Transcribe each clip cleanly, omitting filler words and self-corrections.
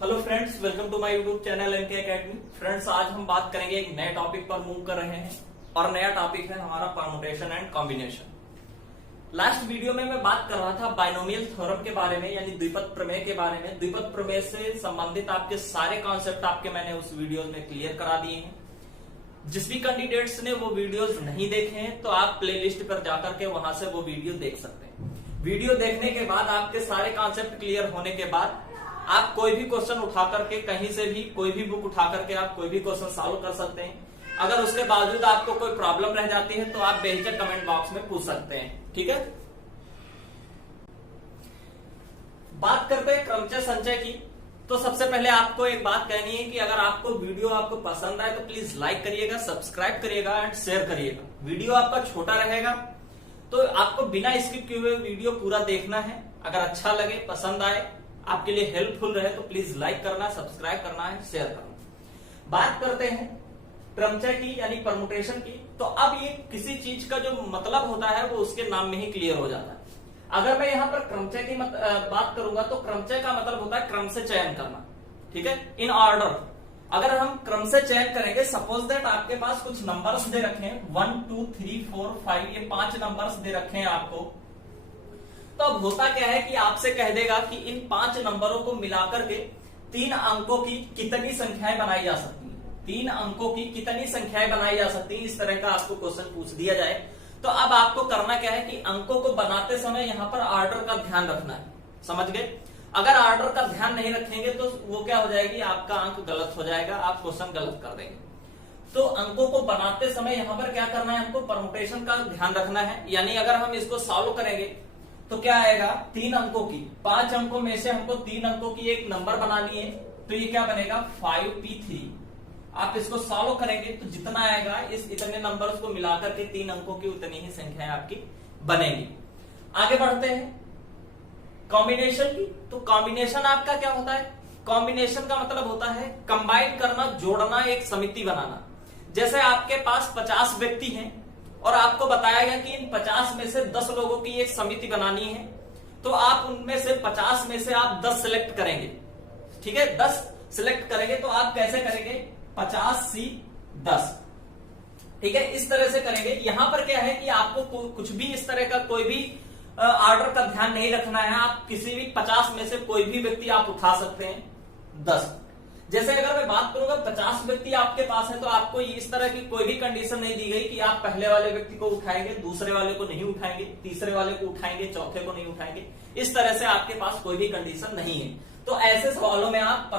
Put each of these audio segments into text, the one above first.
Hello friends, welcome to my YouTube channel NK academy. Friends, आज हम बात करेंगे एक नए टॉपिक पर मूव कर रहे हैं और नया टॉपिक है हमारा permutation and combination. Last video में मैं बात कर रहा था बाइनोमियल थ्योरम के बारे में, यानी द्विपद प्रमेय के बारे में। द्विपद प्रमेय से संबंधित आपके सारे कॉन्सेप्ट आपके मैंने उस वीडियो में क्लियर करा दिए हैं। जिस भी कैंडिडेट्स ने वो वीडियोस नहीं देखे हैं तो आप प्लेलिस्ट पर जाकर के वहां से वो वीडियो देख सकते हैं। वीडियो देखने के बाद आपके सारे कॉन्सेप्ट क्लियर होने के बाद आप कोई भी क्वेश्चन उठा करके कहीं से भी कोई भी बुक उठा करके आप कोई भी क्वेश्चन सॉल्व कर सकते हैं। अगर उसके बावजूद आपको कोई प्रॉब्लम रह जाती है तो आप बेहिचक कमेंट बॉक्स में पूछ सकते हैं। ठीक है, बात करते हैं क्रमचय संचय की। तो सबसे पहले आपको एक बात कहनी है कि अगर आपको वीडियो आपको पसंद आए तो प्लीज लाइक करिएगा, सब्सक्राइब करिएगा एंड शेयर करिएगा। वीडियो आपका छोटा रहेगा तो आपको बिना स्किप किए हुए वीडियो पूरा देखना है। अगर अच्छा लगे, पसंद आए, आपके लिए हेल्पफुल रहे तो प्लीज लाइक करना, सब्सक्राइब करना है, शेयर करना। बात करते हैं क्रमचय की यानी परमुटेशन की। तो अब ये किसी चीज का जो मतलब होता है वो उसके नाम में ही क्लियर हो जाता है। अगर मैं यहाँ पर क्रमचय की बात करूंगा तो क्रमचय का मतलब होता है क्रम से चयन करना। ठीक है, इन ऑर्डर। अगर हम क्रम से चयन करेंगे, सपोज दैट आपके पास कुछ नंबर्स दे रखे हैं 1 2 3 4 5, ये 5 नंबर्स दे रखे हैं आपको। तो अब होता क्या है कि आपसे कह देगा कि इन 5 नंबरों को मिलाकर के 3 अंकों की कितनी संख्याएं बनाई जा सकती हैं। 3 अंकों की कितनी संख्याएं बनाई जा सकती हैं, इस तरह का आपको क्वेश्चन पूछ दिया जाए तो अब आपको करना क्या है कि अंकों को बनाते समय यहां पर ऑर्डर का ध्यान रखना है। समझ गए? अगर ऑर्डर का ध्यान नहीं रखेंगे तो वो क्या हो जाएगी, आपका अंक गलत हो जाएगा, आप क्वेश्चन गलत कर देंगे। तो अंकों को बनाते समय यहां पर क्या करना है, हमको परमुटेशन का ध्यान रखना है। यानी अगर हम इसको सॉल्व करेंगे तो क्या आएगा, 3 अंकों की, 5 अंकों में से हमको 3 अंकों की एक नंबर बनानी है। तो ये क्या बनेगा 5p3। आप इसको सॉल्व करेंगे तो जितना आएगा इस इतने नंबर्स को मिलाकर के 3 अंकों की उतनी ही संख्याएं आपकी बनेगी। आगे बढ़ते हैं कॉम्बिनेशन की। तो कॉम्बिनेशन आपका क्या होता है, कॉम्बिनेशन का मतलब होता है कंबाइन करना, जोड़ना, एक समिति बनाना। जैसे आपके पास 50 व्यक्ति हैं और आपको बताया गया कि इन 50 में से 10 लोगों की एक समिति बनानी है, तो आप उनमें से 50 में से आप 10 सिलेक्ट करेंगे। ठीक है, 10 सिलेक्ट करेंगे तो आप कैसे करेंगे, 50C10। ठीक है, इस तरह से करेंगे। यहां पर क्या है कि आपको कुछ भी इस तरह का कोई भी ऑर्डर का ध्यान नहीं रखना है। आप किसी भी 50 में से कोई भी व्यक्ति आप उठा सकते हैं 10। जैसे अगर मैं बात करूंगा 50 व्यक्ति आपके पास है तो आपको इस तरह की कोई भी कंडीशन नहीं दी गई कि आप पहले वाले व्यक्ति को उठाएंगे, दूसरे वाले को नहीं उठाएंगे, तीसरे वाले को उठाएंगे, चौथे को नहीं उठाएंगे। इस तरह से आपके पास कोई भी कंडीशन नहीं है। तो ऐसे सवालों में आप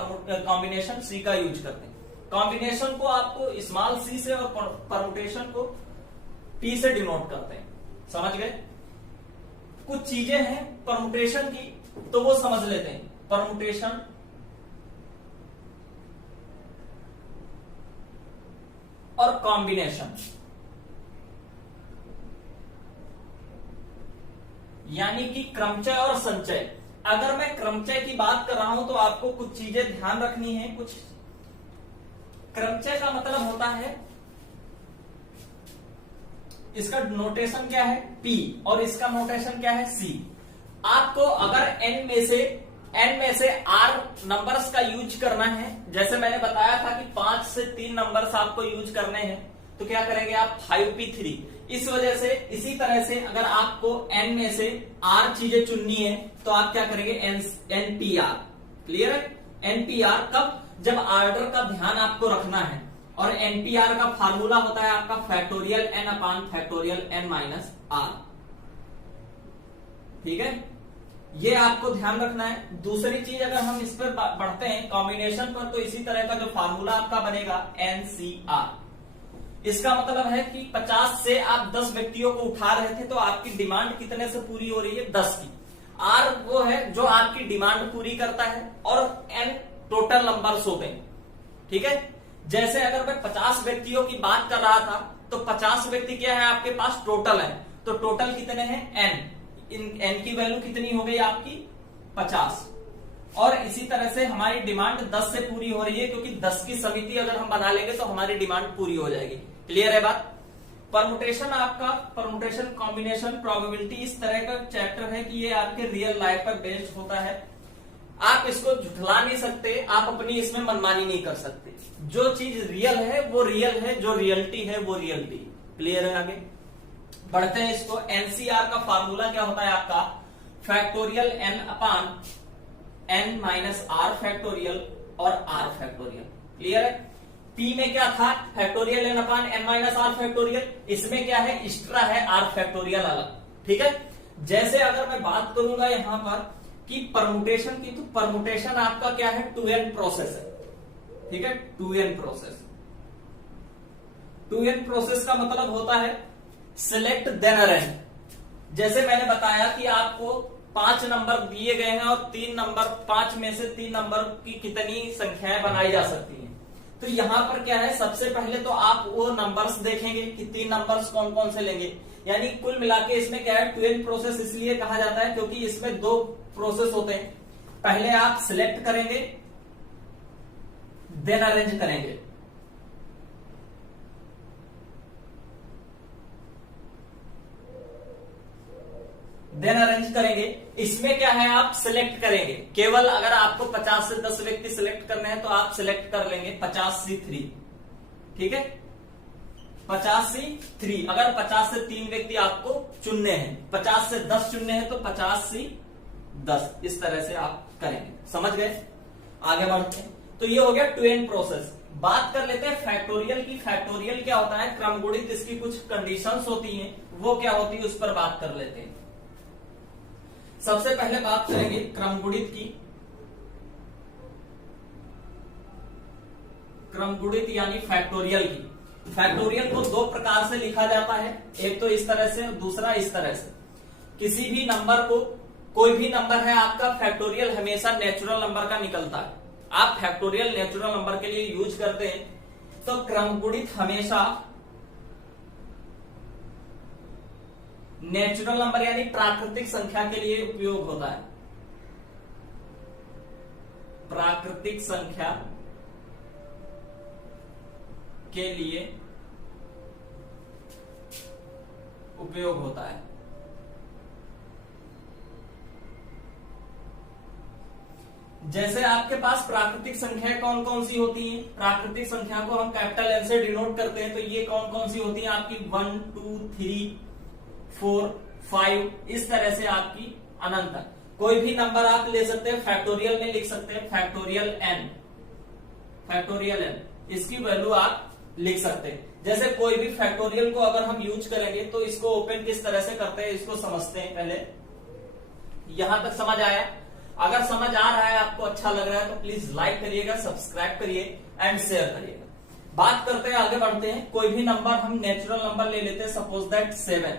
कॉम्बिनेशन सी का यूज करते हैं। कॉम्बिनेशन को आपको स्मॉल सी से और परमुटेशन को पी से डिनोट करते हैं। समझ गए? कुछ चीजें हैं परमुटेशन की तो वो समझ लेते हैं। परमुटेशन और कॉम्बिनेशन, यानी कि क्रमचय और संचय। अगर मैं क्रमचय की बात कर रहा हूं तो आपको कुछ चीजें ध्यान रखनी है। कुछ क्रमचय का मतलब होता है, इसका नोटेशन क्या है P और इसका नोटेशन क्या है C। आपको अगर n में से R नंबर्स का यूज करना है, जैसे मैंने बताया था कि 5 से 3 नंबर्स आपको यूज करने हैं, तो क्या करेंगे आप 5p3। इस वजह से इसी तरह से अगर आपको n में से R चीजें चुननी है तो आप क्या करेंगे npr। क्लियर है? npr कब, जब ऑर्डर का ध्यान आपको रखना है। और npr का फार्मूला होता है आपका फैक्टोरियल n अपान फैक्टोरियल n माइनस r। ठीक है, ये आपको ध्यान रखना है। दूसरी चीज अगर हम इस पर बढ़ते हैं कॉम्बिनेशन पर, तो इसी तरह का जो फार्मूला आपका बनेगा NCR। इसका मतलब है कि 50 से आप 10 व्यक्तियों को उठा रहे थे तो आपकी डिमांड कितने से पूरी हो रही है, 10 की। R वो है जो आपकी डिमांड पूरी करता है और N टोटल नंबर्स होते हैं। ठीक है, जैसे अगर मैं 50 व्यक्तियों की बात कर रहा था तो 50 व्यक्ति क्या है आपके पास, टोटल है। तो टोटल कितने हैं, N। इन n की वैल्यू कितनी हो गई आपकी, 50। और इसी तरह से हमारी डिमांड 10 से पूरी हो रही है, क्योंकि 10 की समिति अगर हम बना लेंगे तो हमारी डिमांड पूरी हो जाएगी। क्लियर है बात? परमुटेशन आपका, परमुटेशन, कॉम्बिनेशन, प्रोबेबिलिटी इस तरह का चैप्टर है कि ये आपके रियल लाइफ पर बेस्ड होता है। आप इसको झुठला नहीं सकते, आप अपनी इसमें मनमानी नहीं कर सकते। जो चीज रियल है वो रियल है, जो रियलिटी है वो रियलिटी। क्लियर है? आगे बढ़ते हैं इसको। एनसीआर का फार्मूला क्या होता है आपका? Factorial n upon n minus r factorial और आर फैक्टोरियल। क्लियर है? पी में क्या था? Factorial n upon n minus r factorial. इसमें क्या है? एक्स्ट्रा है आर फैक्टोरियल अलग। ठीक है? जैसे अगर मैं बात करूंगा यहां पर कि परमुटेशन की, तो परमुटेशन आपका क्या है? 2n प्रोसेस है। ठीक है? 2n process. 2n प्रोसेस का मतलब होता है सिलेक्ट देन अरेंज। जैसे मैंने बताया कि आपको 5 नंबर दिए गए हैं और 3 नंबर, 5 में से 3 नंबर की कितनी संख्याएं बनाई जा सकती हैं। तो यहां पर क्या है? सबसे पहले तो आप वो नंबर्स देखेंगे कि 3 नंबर्स कौन कौन से लेंगे। यानी कुल मिला के इसमें क्या है? 2n प्रोसेस इसलिए कहा जाता है क्योंकि इसमें 2 प्रोसेस होते हैं। पहले आप सिलेक्ट करेंगे, देन अरेंज करेंगे। देन अरेंज करेंगे। इसमें क्या है? आप सिलेक्ट करेंगे। केवल अगर आपको 50 से 10 व्यक्ति सिलेक्ट करने हैं तो आप सिलेक्ट कर लेंगे 50C3। ठीक है? 50C3। अगर 50 से 3 व्यक्ति आपको चुनने हैं, 50 से 10 चुनने हैं तो 50C10। इस तरह से आप करेंगे। समझ गए? आगे बढ़ते हैं। तो ये हो गया 2n प्रोसेस। बात कर लेते हैं फैक्टोरियल की। फैक्टोरियल क्या होता है? क्रमगुणित। इसकी कुछ कंडीशंस होती हैं, वो क्या होती है उस पर बात कर लेते हैं। सबसे पहले बात करेंगे क्रमगुणित की। क्रमगुणित यानी फैक्टोरियल की। फैक्टोरियल को 2 प्रकार से लिखा जाता है, एक तो इस तरह से, दूसरा इस तरह से। किसी भी नंबर को, कोई भी नंबर है आपका, फैक्टोरियल हमेशा नेचुरल नंबर का निकलता है। आप फैक्टोरियल नेचुरल नंबर के लिए यूज करते हैं, तो क्रमगुणित हमेशा नेचुरल नंबर यानी प्राकृतिक संख्या के लिए उपयोग होता है। प्राकृतिक संख्या के लिए उपयोग होता है। जैसे आपके पास प्राकृतिक संख्याएं कौन कौन सी होती हैं? प्राकृतिक संख्या को हम कैपिटल एन से डिनोट करते हैं, तो ये कौन कौन सी होती हैं आपकी? 1 2 3 4 5, इस तरह से आपकी अनंत तक। कोई भी नंबर आप ले सकते हैं, फैक्टोरियल में लिख सकते हैं, फैक्टोरियल एन, फैक्टोरियल एन, इसकी वैल्यू आप लिख सकते हैं। जैसे कोई भी फैक्टोरियल को अगर हम यूज करेंगे तो इसको ओपन किस तरह से करते हैं इसको समझते हैं पहले। यहां तक समझ आया? अगर समझ आ रहा है, आपको अच्छा लग रहा है, तो प्लीज लाइक करिएगा, सब्सक्राइब करिए एंड शेयर करिएगा। बात करते हैं, आगे बढ़ते हैं। कोई भी नंबर हम नेचुरल नंबर ले लेते हैं, सपोज दैट 7,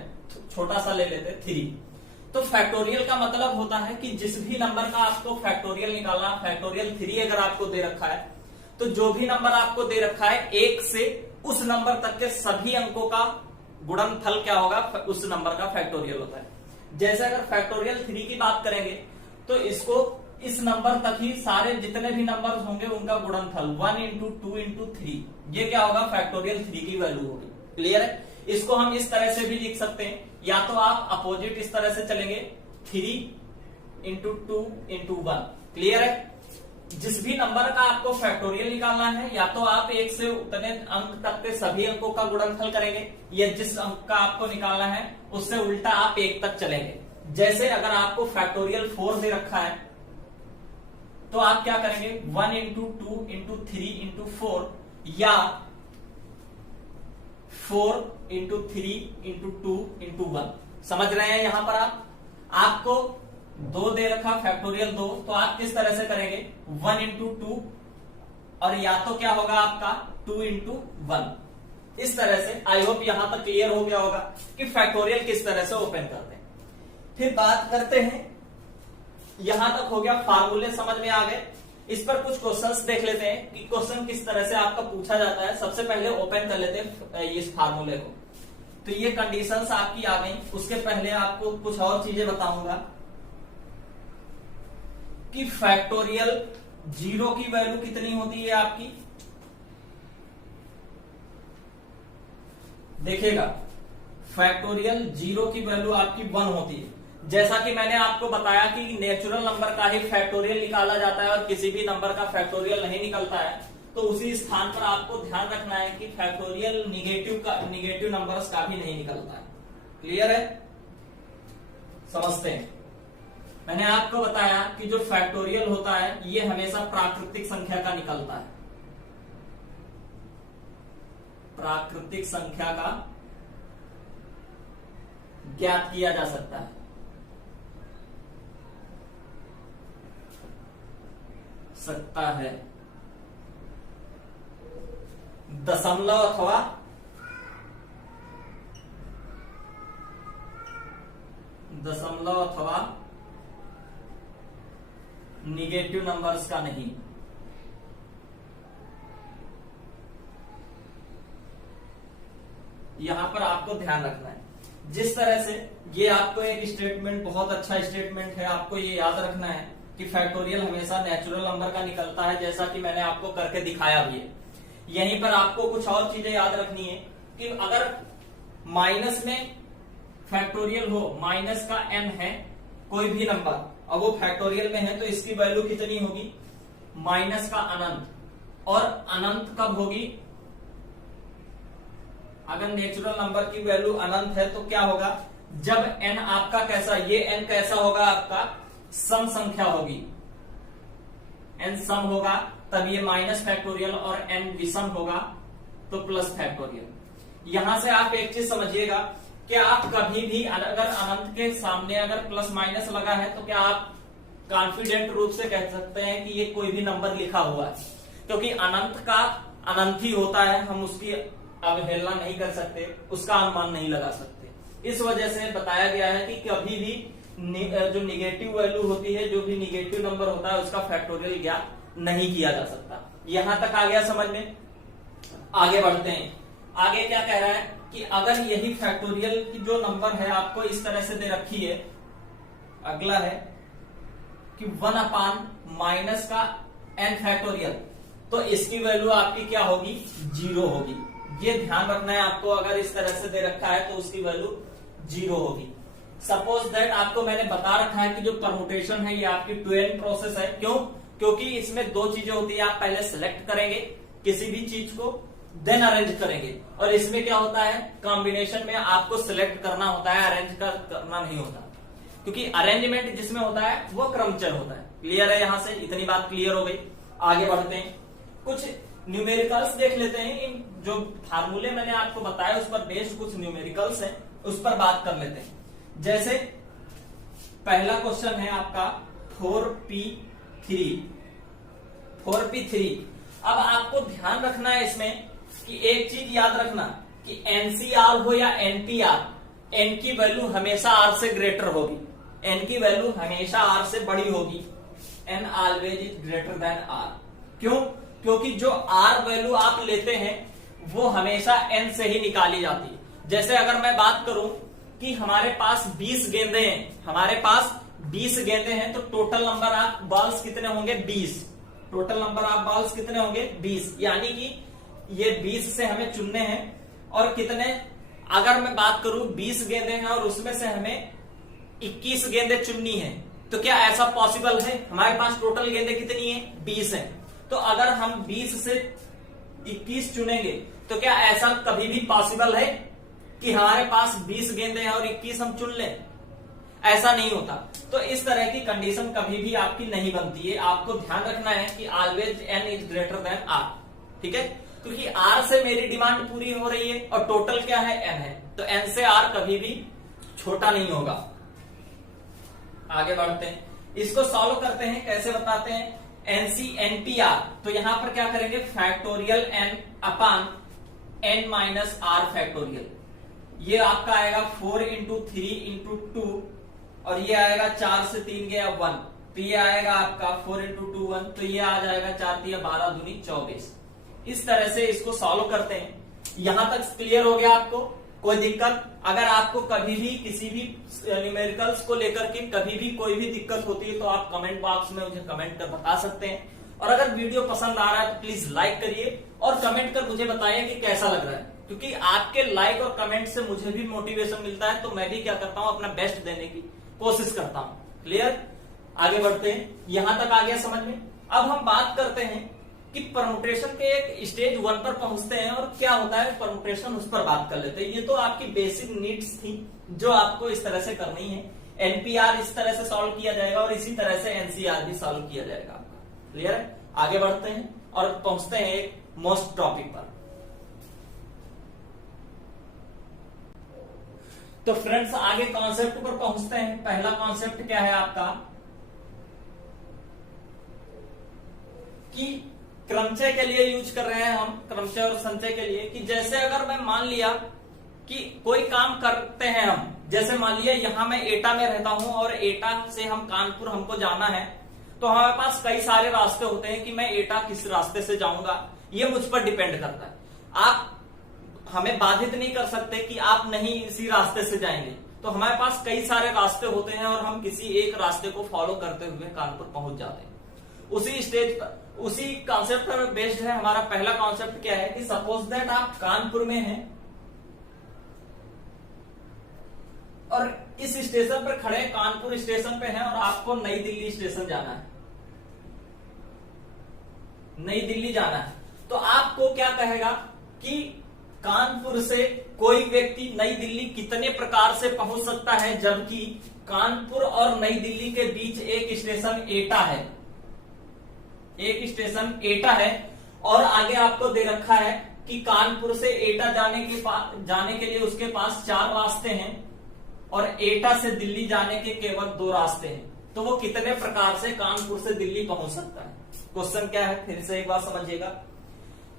छोटा सा ले लेते हैं 3। तो फैक्टोरियल का मतलब होता है कि जिस भी नंबर का आपको फैक्टोरियल निकालना, फैक्टोरियल 3 अगर आपको दे रखा है, तो जो भी नंबर आपको दे रखा है 1 से उस नंबर तक के सभी अंकों का गुणनफल क्या होगा? उस नंबर का फैक्टोरियल होता है। जैसे अगर फैक्टोरियल 3 की बात करेंगे तो इसको इस नंबर तक ही सारे जितने भी नंबर होंगे उनका गुणनफल 1 into 2 into 3, ये क्या होगा? फैक्टोरियल 3 की वैल्यू होगी। क्लियर है? इसको हम इस तरह से भी लिख सकते हैं, या तो आप अपोजिट इस तरह से चलेंगे, 3 into 2 into 1। क्लियर है? जिस भी नंबर का आपको फैक्टोरियल निकालना है, या तो आप 1 से उतने अंक तक के सभी अंकों का गुणनफल करेंगे, या जिस अंक का आपको निकालना है उससे उल्टा आप 1 तक चलेंगे। जैसे अगर आपको फैक्टोरियल 4 दे रखा है तो आप क्या करेंगे? 1 into 2 into 3 into 4, या 4 into 3 into 2 into 1। समझ रहे हैं? यहां पर आपको 2 दे रखा, फैक्टोरियल 2, तो आप किस तरह से करेंगे? 1 into 2, और या तो क्या होगा आपका 2 into 1। इस तरह से आई होप यहां तक क्लियर हो गया होगा कि फैक्टोरियल किस तरह से ओपन करते हैं। फिर बात करते हैं, यहां तक हो गया, फार्मूले समझ में आ गए। इस पर कुछ क्वेश्चंस देख लेते हैं कि क्वेश्चन किस तरह से आपका पूछा जाता है। सबसे पहले ओपन कर लेते हैं इस फार्मूले को। तो ये कंडीशंस आपकी आ गई। उसके पहले आपको कुछ और चीजें बताऊंगा कि फैक्टोरियल 0 की वैल्यू कितनी होती है आपकी। देखिएगा, फैक्टोरियल 0 की वैल्यू आपकी 1 होती है। जैसा कि मैंने आपको बताया कि नेचुरल नंबर का ही फैक्टोरियल निकाला जाता है और किसी भी नंबर का फैक्टोरियल नहीं निकलता है, तो उसी स्थान पर आपको ध्यान रखना है कि फैक्टोरियल निगेटिव नंबर्स का भी नहीं निकलता है। क्लियर है? समझते हैं। मैंने आपको बताया कि जो फैक्टोरियल होता है ये हमेशा प्राकृतिक संख्या का निकलता है, प्राकृतिक संख्या का ज्ञात किया जा सकता है। दशमलव अथवा निगेटिव नंबर्स का नहीं। यहां पर आपको ध्यान रखना है। जिस तरह से ये आपको एक स्टेटमेंट, बहुत अच्छा स्टेटमेंट है, आपको ये याद रखना है कि फैक्टोरियल हमेशा नेचुरल नंबर का निकलता है, जैसा कि मैंने आपको करके दिखाया भी है। यहीं पर आपको कुछ और चीजें याद रखनी है कि अगर माइनस में फैक्टोरियल हो, माइनस का n है कोई भी नंबर, अब वो फैक्टोरियल में है तो इसकी वैल्यू कितनी होगी? माइनस का अनंत। और अनंत कब होगी? अगर नेचुरल नंबर की वैल्यू अनंत है तो क्या होगा? जब n आपका कैसा, ये n कैसा होगा? आपका सम संख्या होगी, n सम होगा, तब ये माइनस फैक्टोरियल, और n विषम होगा तो प्लस फैक्टोरियल। यहां से आप एक चीज समझिएगा कि आप कभी भी अगर अनंत के सामने अगर प्लस माइनस लगा है तो क्या आप कॉन्फिडेंट रूप से कह सकते हैं कि ये कोई भी नंबर लिखा हुआ है? क्योंकि अनंत का अनंत ही होता है, हम उसकी अवहेलना नहीं कर सकते, उसका अनुमान नहीं लगा सकते। इस वजह से बताया गया है कि कभी भी जो निगेटिव वैल्यू होती है, जो भी निगेटिव नंबर होता है, उसका फैक्टोरियल ज्ञात नहीं किया जा सकता। यहां तक आ गया समझ में? आगे बढ़ते हैं। आगे क्या कह रहा है कि अगर यही फैक्टोरियल की जो नंबर है आपको इस तरह से दे रखी है, अगला है कि 1 माइनस का n फैक्टोरियल, तो इसकी वैल्यू आपकी क्या होगी? 0 होगी। ये ध्यान रखना है आपको, अगर इस तरह से दे रखा है तो उसकी वैल्यू 0 होगी। सपोज दैट आपको मैंने बता रखा है कि जो परमुटेशन है ये आपकी 2n प्रोसेस है। क्यों? क्योंकि इसमें दो चीजें होती है, आप पहले सिलेक्ट करेंगे किसी भी चीज को, देन अरेंज करेंगे, और इसमें क्या होता है? कॉम्बिनेशन में आपको सिलेक्ट करना होता है, अरेंज करना नहीं होता, क्योंकि अरेंजमेंट जिसमें होता है वो क्रमचय होता है। क्लियर है? यहां से इतनी बात क्लियर हो गई। आगे बढ़ते हैं, कुछ न्यूमेरिकल्स देख लेते हैं। इन जो फार्मूले मैंने आपको बताया उस पर बेस्ड कुछ न्यूमेरिकल्स हैं, उस पर बात कर लेते हैं। जैसे पहला क्वेश्चन है आपका 4p3। अब आपको ध्यान रखना है इसमें कि एक चीज याद रखना कि एनसीआर हो या एनपीआर, एन की वैल्यू हमेशा आर से ग्रेटर होगी, एन की वैल्यू हमेशा आर से बड़ी होगी। N always is greater than r. क्यों? क्योंकि जो आर वैल्यू आप लेते हैं वो हमेशा एन से ही निकाली जाती है। जैसे अगर मैं बात करूं कि हमारे पास 20 गेंदे हैं, हमारे पास 20 गेंदे हैं, तो टोटल नंबर ऑफ बॉल्स कितने होंगे? 20। टोटल नंबर ऑफ बॉल्स कितने होंगे? 20। यानी कि ये 20 से हमें चुनने हैं। और कितने, अगर मैं बात करूं 20 गेंदे हैं और उसमें से हमें 21 गेंदे चुननी है, तो क्या ऐसा पॉसिबल है? हमारे पास टोटल गेंदे कितनी है? 20 है। तो अगर हम 20 से 21 चुनेंगे तो क्या ऐसा कभी भी पॉसिबल है कि हमारे पास 20 गेंदे हैं और 21 हम चुन लें? ऐसा नहीं होता। तो इस तरह की कंडीशन कभी भी आपकी नहीं बनती है। आपको ध्यान रखना है कि always n is greater then r। ठीक है? क्योंकि r से मेरी डिमांड पूरी हो रही है और टोटल क्या है? n है, तो n से r कभी भी छोटा नहीं होगा। आगे बढ़ते हैं, इसको सॉल्व करते हैं। कैसे बताते हैं? NCNPR, तो यहां पर क्या करेंगे? फैक्टोरियल n अपान n माइनस r फैक्टोरियल। ये आपका आएगा 4 इंटू 3 इंटू 2, और ये आएगा 4 से 3 गया 1, तो ये आएगा आपका 4 इंटू 2 1, तो ये आ जाएगा 4 3 12 दूनी 24। इस तरह से इसको सॉल्व करते हैं। यहां तक क्लियर हो गया आपको? कोई दिक्कत? अगर आपको कभी भी किसी भी न्यूमेरिकल्स को लेकर के कभी भी कोई भी दिक्कत होती है तो आप कमेंट बॉक्स में मुझे कमेंट कर बता सकते हैं। और अगर वीडियो पसंद आ रहा है तो प्लीज लाइक करिए और कमेंट कर मुझे बताइए कि कैसा लग रहा है, क्योंकि आपके लाइक और कमेंट से मुझे भी मोटिवेशन मिलता है, तो मैं भी क्या करता हूं अपना बेस्ट देने की कोशिश करता हूं। क्लियर, आगे बढ़ते हैं, यहां तक आ गया समझ में। अब हम बात करते हैं कि परमुटेशन के एक स्टेज 1 पर पहुंचते हैं और क्या होता है परमुटेशन, उस पर बात कर लेते हैं। ये तो आपकी बेसिक नीड्स थी जो आपको इस तरह से करनी है। एनपीआर इस तरह से सॉल्व किया जाएगा और इसी तरह से एनसीआर भी सॉल्व किया जाएगा आपका। क्लियर है, आगे बढ़ते हैं और पहुंचते हैं एक मोस्ट टॉपिक पर। तो फ्रेंड्स आगे कॉन्सेप्ट पर पहुंचते हैं। पहला कॉन्सेप्ट क्या है आपका कि क्रमचय के लिए यूज कर रहे हैं हम, क्रमचय और संचय के लिए। कि जैसे अगर मैं मान लिया कि कोई काम करते हैं हम, जैसे मान लिया यहां मैं एटा में रहता हूं और एटा से हम कानपुर हमको जाना है, तो हमारे पास कई सारे रास्ते होते हैं कि मैं एटा किस रास्ते से जाऊंगा, ये मुझ पर डिपेंड करता है। आप हमें बाधित नहीं कर सकते कि आप नहीं इसी रास्ते से जाएंगे। तो हमारे पास कई सारे रास्ते होते हैं और हम किसी एक रास्ते को फॉलो करते हुए कानपुर पहुंच जाते हैं। उसी स्टेज पर, उसी कॉन्सेप्ट पर बेस्ड है हमारा पहला कॉन्सेप्ट। क्या है कि सपोज दैट आप कानपुर में हैं और इस स्टेशन पर खड़े, कानपुर स्टेशन पे हैं और आपको नई दिल्ली स्टेशन जाना है, नई दिल्ली जाना है। तो आपको क्या कहेगा कि कानपुर से कोई व्यक्ति नई दिल्ली कितने प्रकार से पहुंच सकता है, जबकि कानपुर और नई दिल्ली के बीच एक स्टेशन एटा है, एक स्टेशन एटा है। और आगे आपको दे रखा है कि कानपुर से एटा जाने के लिए उसके पास 4 रास्ते हैं और एटा से दिल्ली जाने के केवल 2 रास्ते हैं। तो वो कितने प्रकार से कानपुर से दिल्ली पहुंच सकता है। क्वेश्चन क्या है फिर से एक बार समझिएगा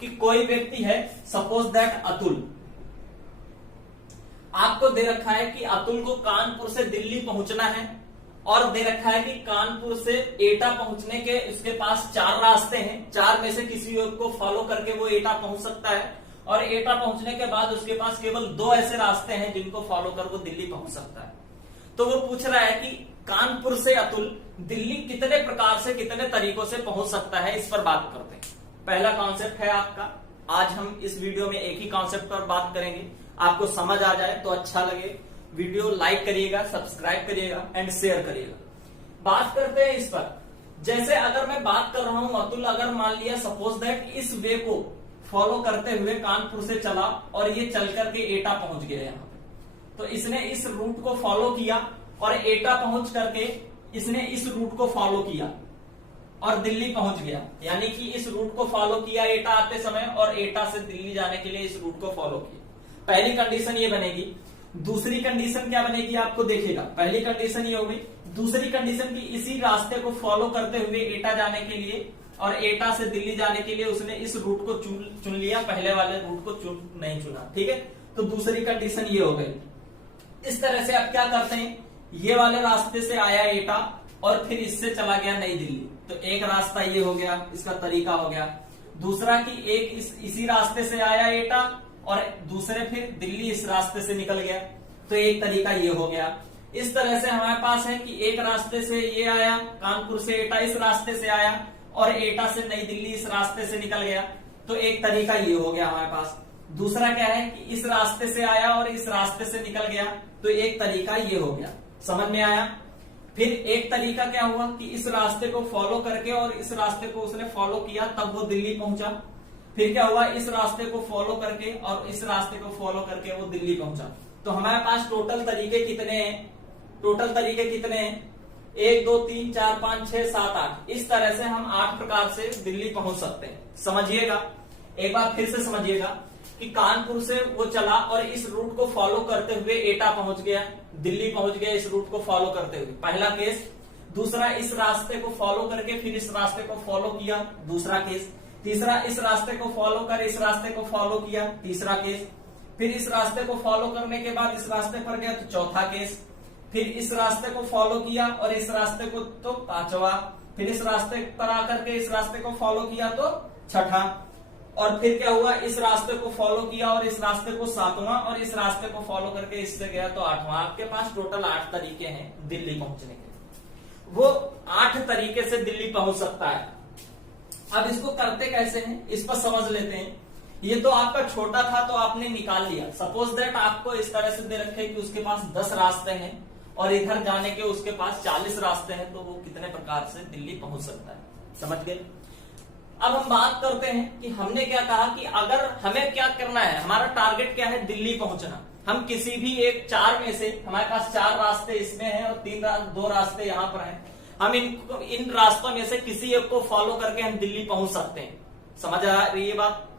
कि कोई व्यक्ति है, सपोज दैट अतुल, आपको दे रखा है कि अतुल को कानपुर से दिल्ली पहुंचना है और दे रखा है कि कानपुर से एटा पहुंचने के उसके पास 4 रास्ते हैं, 4 में से किसी एक को फॉलो करके वो एटा पहुंच सकता है और एटा पहुंचने के बाद उसके पास केवल 2 ऐसे रास्ते हैं जिनको फॉलो कर वो दिल्ली पहुंच सकता है। तो वो पूछ रहा है कि कानपुर से अतुल दिल्ली कितने प्रकार से, कितने तरीकों से पहुंच सकता है, इस पर बात करते हैं। पहला कॉन्सेप्ट है आपका, आज हम इस वीडियो में एक ही कॉन्सेप्ट पर बात करेंगे। आपको समझ आ जाए तो अच्छा लगे, वीडियो लाइक करिएगा, सब्सक्राइब करिएगा एंड शेयर करिएगा। बात करते हैं इस पर। जैसे अगर मैं बात कर रहा हूं अतुल, अगर मान लिया सपोज दैट इस वे को फॉलो करते हुए कानपुर से चला और ये चल करके एटा पहुंच गया यहाँ पे, तो इसने इस रूट को फॉलो किया और एटा पहुंच करके इसने इस रूट को फॉलो किया और दिल्ली पहुंच गया। यानी कि इस रूट को फॉलो किया एटा आते समय और एटा से दिल्ली जाने के लिए इस रूट को फॉलो किया। पहली कंडीशन ये बनेगी। दूसरी कंडीशन क्या बनेगी आपको देखिएगा। पहली कंडीशन ये हो गई। दूसरी कंडीशन की इसी रास्ते को फॉलो करते हुए एटा जाने के लिए और एटा से दिल्ली जाने के लिए उसने इस रूट को चुन लिया, पहले वाले रूट को नहीं चुना। ठीक है, तो दूसरी कंडीशन ये हो गई। इस तरह से आप क्या करते हैं, ये वाले रास्ते से आया एटा और फिर इससे चला गया नई दिल्ली, तो एक रास्ता ये हो गया, इसका तरीका हो गया। दूसरा कि एक इसी रास्ते से आया एटा और दूसरे फिर दिल्ली इस रास्ते से निकल गया, तो एक तरीका ये हो गया। इस तरह से हमारे पास है कि एक रास्ते से ये आया, कानपुर से एटा इस रास्ते से आया और एटा से नई दिल्ली इस रास्ते से निकल गया, तो एक तरीका ये हो गया हमारे पास। दूसरा क्या है कि इस रास्ते से आया और इस रास्ते से निकल गया, तो एक तरीका ये हो गया। समझ में आया। फिर एक तरीका क्या हुआ कि इस रास्ते को फॉलो करके और इस रास्ते को उसने फॉलो किया, तब वो दिल्ली पहुंचा। फिर क्या हुआ, इस रास्ते को फॉलो करके और इस रास्ते को फॉलो करके वो दिल्ली पहुंचा। तो हमारे पास टोटल तरीके कितने हैं, टोटल तरीके कितने हैं, 1 2 3 4 5 6 7 8। इस तरह से हम 8 प्रकार से दिल्ली पहुंच सकते हैं। समझिएगा, एक बार फिर से समझिएगा कि कानपुर से वो चला और इस रूट को फॉलो करते हुए एटा पहुंच गया, दिल्ली पहुंच गया इस रूट को फॉलो करते हुए, पहला केस। दूसरा, इस रास्ते को फॉलो करके फिर इस रास्ते को फॉलो किया, दूसरा केस। तीसरा, इस रास्ते को फॉलो कर इस रास्ते को फॉलो किया, तीसरा केस। फिर इस रास्ते को फॉलो करने के बाद इस रास्ते पर गया, तो चौथा केस। फिर इस रास्ते को फॉलो किया और इस रास्ते को, तो पांचवा। फिर इस रास्ते पर आकर के इस रास्ते को फॉलो किया, तो छठा। और फिर क्या हुआ, इस रास्ते को फॉलो किया और इस रास्ते को सातवां और इस रास्ते को फॉलो करके इससे गया, तो आठवां। आपके पास टोटल 8 तरीके हैं दिल्ली पहुंचने के। वो 8 तरीके से दिल्ली पहुंच सकता है। अब इसको करते कैसे हैं, इस पर समझ लेते हैं। ये तो आपका छोटा था तो आपने निकाल लिया। सपोज दैट आपको इस तरह से दे रखे कि उसके पास 10 रास्ते हैं और इधर जाने के उसके पास 40 रास्ते हैं, तो वो कितने प्रकार से दिल्ली पहुंच सकता है। समझ गए। अब हम बात करते हैं कि हमने क्या कहा कि अगर हमें क्या करना है, हमारा टारगेट क्या है, दिल्ली पहुंचना। हम किसी भी एक 4 में से, हमारे पास 4 रास्ते इसमें हैं और 2 रास्ते यहां पर हैं, हम इन रास्तों में से किसी एक को फॉलो करके हम दिल्ली पहुंच सकते हैं। समझ आ रही है बात।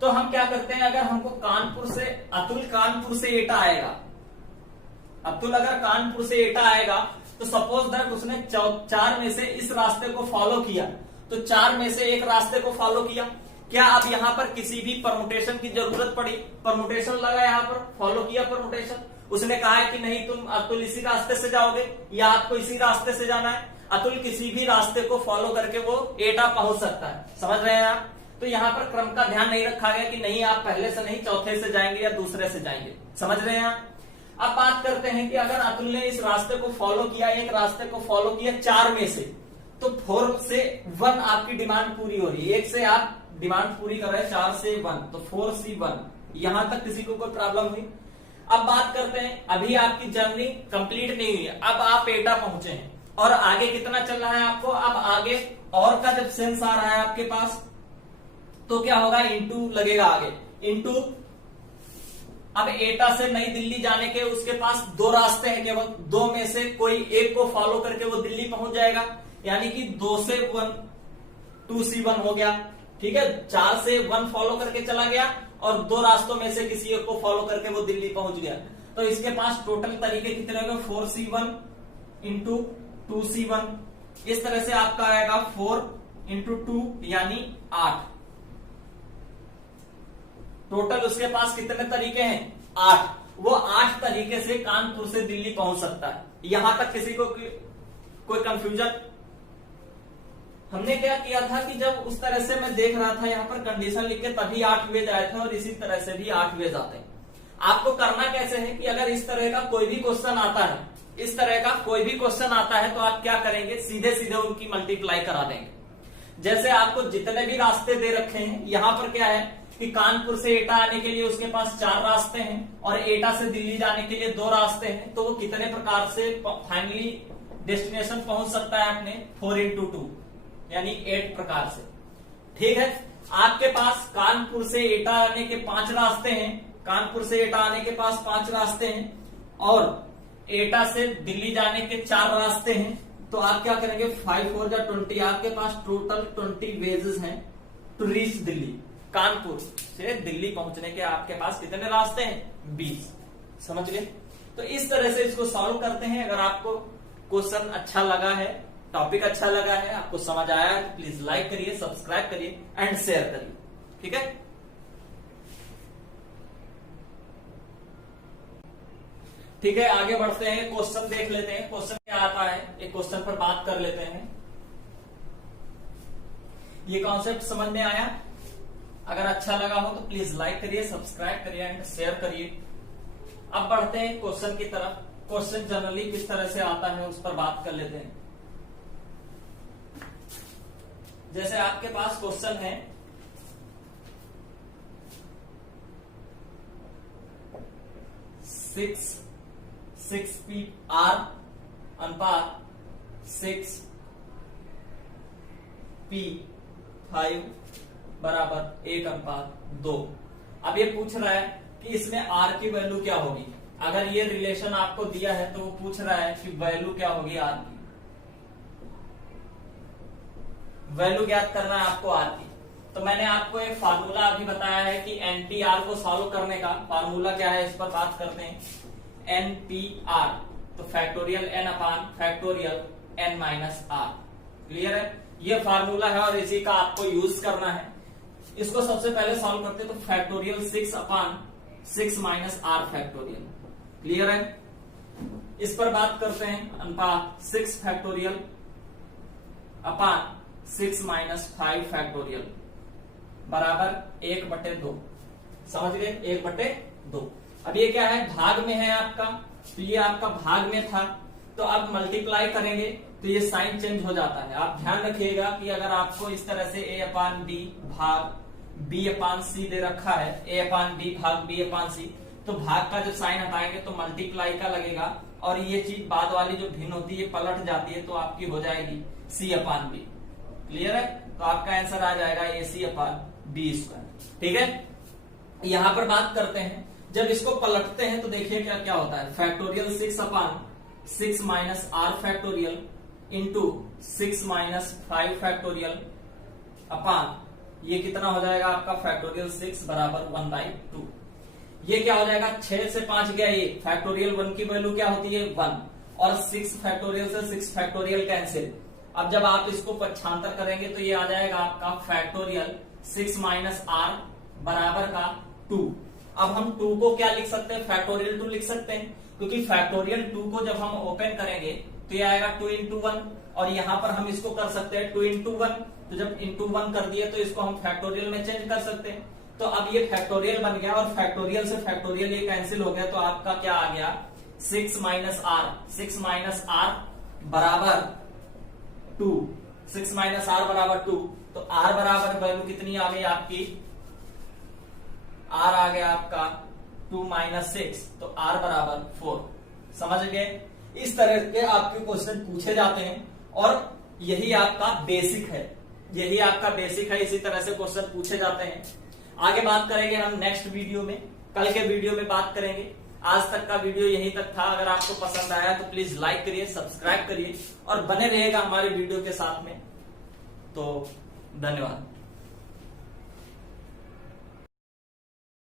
तो हम क्या करते हैं, अगर हमको अतुल कानपुर से एटा आएगा, अतुल अगर कानपुर से एटा आएगा, तो सपोज दैट उसने 4 में से इस रास्ते को फॉलो किया, तो 4 में से एक रास्ते को फॉलो किया। क्या अब यहां पर किसी भी परमुटेशन की जरूरत पड़ी? परमुटेशन लगा यहां पर, फॉलो किया परमुटेशन। उसने कहा है कि नहीं तुम अतुल इसी रास्ते से जाओगे या आपको इसी रास्ते से जाना है। अतुल किसी भी रास्ते को फॉलो करके वो एटा पहुंच सकता है। समझ रहे हैं आप। तो यहाँ पर क्रम का ध्यान नहीं रखा गया कि नहीं आप पहले से नहीं चौथे से जाएंगे या दूसरे से जाएंगे। समझ रहे हैं आप। अब बात करते हैं कि अगर अतुल ने इस रास्ते को फॉलो किया, एक रास्ते को फॉलो किया 4 में से, तो 4 से 1 आपकी डिमांड पूरी हो रही है। 1 से आप डिमांड पूरी कर रहे हैं, 4 से 1, तो 4 से 1। यहां तक किसी को कोई प्रॉब्लम हुई? अब बात करते हैं, अभी आपकी जर्नी कंप्लीट नहीं हुई है, अब आप एटा पहुंचे हैं और आगे कितना चलना है आपको। अब आगे और का जब सेंस आ रहा है आपके पास, तो क्या होगा, इंटू लगेगा आगे, इंटू। अब एटा से नई दिल्ली जाने के उसके पास 2 रास्ते हैं केवल, 2 में से कोई एक को फॉलो करके वो दिल्ली पहुंच जाएगा। यानी कि 2 से 1 2 से 1 हो गया। ठीक है, 4 से 1 फॉलो करके चला गया और 2 रास्तों में से किसी एक को फॉलो करके वो दिल्ली पहुंच गया। तो इसके पास टोटल तरीके कितने हो गए, 4 से 1 इंटू 2 से 1। इस तरह से आपका आएगा 4 इंटू 2 यानी 8। टोटल उसके पास कितने तरीके हैं, 8। वो 8 तरीके से कानपुर से दिल्ली पहुंच सकता है। यहां तक किसी को कोई कंफ्यूजन? हमने क्या किया था कि जब उस तरह से मैं देख रहा था यहां पर कंडीशन लिख के, तभी 8 वेज आए थे और इसी तरह से भी 8 वेज आते हैं। आपको करना कैसे है कि अगर इस तरह का कोई भी क्वेश्चन आता है, इस तरह का कोई भी क्वेश्चन आता है, तो आप क्या करेंगे, सीधे सीधे उनकी मल्टीप्लाई करा देंगे। जैसे आपको जितने भी रास्ते दे रखे हैं, यहां पर क्या है कि कानपुर से एटा आने के लिए उसके पास 4 रास्ते हैं और एटा से दिल्ली जाने के लिए 2 रास्ते हैं, तो वो कितने प्रकार से फाइनली डेस्टिनेशन पहुंच सकता है अपने 4 इंटू 2 यानी 8 प्रकार से। ठीक है, आपके पास कानपुर से एटा आने के 5 रास्ते हैं, कानपुर से एटा आने के पास 5 रास्ते हैं और एटा से दिल्ली जाने के 4 रास्ते हैं। तो आप क्या करेंगे, 5 4 जा 20, आपके पास टोटल 20 वेजेस हैं टू रीच दिल्ली। कानपुर से दिल्ली पहुंचने के आपके पास कितने रास्ते हैं, 20। समझ गए। तो इस तरह से इसको सॉल्व करते हैं। अगर आपको क्वेश्चन अच्छा लगा है, टॉपिक अच्छा लगा है, आपको समझ आया है, तो प्लीज लाइक करिए, सब्सक्राइब करिए एंड शेयर करिए। ठीक है। ठीक है, आगे बढ़ते हैं, क्वेश्चन देख लेते हैं। क्वेश्चन क्या आता है, एक क्वेश्चन पर बात कर लेते हैं। ये कॉन्सेप्ट समझ में आया? अगर अच्छा लगा हो तो प्लीज लाइक करिए, सब्सक्राइब करिए एंड शेयर करिए। अब बढ़ते हैं क्वेश्चन की तरफ। क्वेश्चन जनरली किस तरह से आता है उस पर बात कर लेते हैं। जैसे आपके पास क्वेश्चन है, सिक्स पी आर अनुपात 6p5 बराबर 1:2। अब ये पूछ रहा है कि इसमें आर की वैल्यू क्या होगी। अगर ये रिलेशन आपको दिया है तो वो पूछ रहा है कि वैल्यू क्या होगी आर की। वैल्यू ज्ञात करना है आपको आर की। तो मैंने आपको एक फार्मूला अभी बताया है कि एनपीआर को सॉल्व करने का फार्मूला क्या है, इस पर बात करते हैं। एनपीआर तो factorial n upon factorial n minus r. Clear है, ये फार्मूला है और इसी का आपको यूज करना है। इसको सबसे पहले सॉल्व करते हैं तो factorial 6/6 minus r factorial. Clear है, इस पर बात करते हैं। अनुपात 6 फैक्टोरियल अपान 6 माइनस 5 फैक्टोरियल बराबर 1/2। समझ गए, 1/2। अब ये क्या है, भाग में है आपका, तो ये आपका भाग में था, तो अब मल्टीप्लाई करेंगे तो ये साइन चेंज हो जाता है। आप ध्यान रखिएगा कि अगर आपको इस तरह से a/b भाग b/c दे रखा है, a/b भाग b/c, तो भाग का जब साइन हटाएंगे तो मल्टीप्लाई का लगेगा और ये चीज बाद वाली जो भिन्न होती है पलट जाती है, तो आपकी हो जाएगी C/B। क्लियर है? तो आपका आंसर आ जाएगा AC/B²। ठीक है, यहां पर बात करते हैं, जब इसको पलटते हैं तो देखिए क्या क्या होता है। Factorial 6/6 minus R factorial into 6 minus 5 factorial अपान ये कितना हो जाएगा आपका फैक्टोरियल 6 बराबर 1/2। ये क्या हो जाएगा, 6 से 5 गया, ये फैक्टोरियल 1 की वैल्यू क्या होती है 1, और 6 फैक्टोरियल से 6 फैक्टोरियल कैंसिल। अब जब आप इसको पक्षांतर करेंगे तो ये आ जाएगा आपका फैक्टोरियल 6 माइनस R बराबर का 2। अब हम 2 को क्या लिख सकते हैं, फैक्टोरियल 2 लिख सकते हैं, क्योंकि फैक्टोरियल 2 को जब हम ओपन करेंगे तो ये आएगा 2 into 1, और यहां पर हम इसको कर सकते हैं 2 into 1, तो जब into 1 कर दिए तो इसको हम फैक्टोरियल में चेंज कर सकते हैं। तो अब ये फैक्टोरियल बन गया, और फैक्टोरियल से फैक्टोरियल ये कैंसिल हो गया, तो आपका क्या आ गया 6 माइनस R बराबर 2, 6 माइनस R बराबर 2। तो R बराबर वैल्यू कितनी आ गई आपकी, R आ गया आपका 2 माइनस 6, तो R बराबर 4। समझ गए? इस तरह के आपके क्वेश्चन पूछे जाते हैं, और यही आपका बेसिक है, यही आपका बेसिक है। इसी तरह से क्वेश्चन पूछे जाते हैं। आगे बात करेंगे हम नेक्स्ट वीडियो में, कल के वीडियो में बात करेंगे। आज तक का वीडियो यहीं तक था। अगर आपको पसंद आया तो प्लीज लाइक करिए, सब्सक्राइब करिए और बने रहिएगा हमारे वीडियो के साथ में। तो धन्यवाद।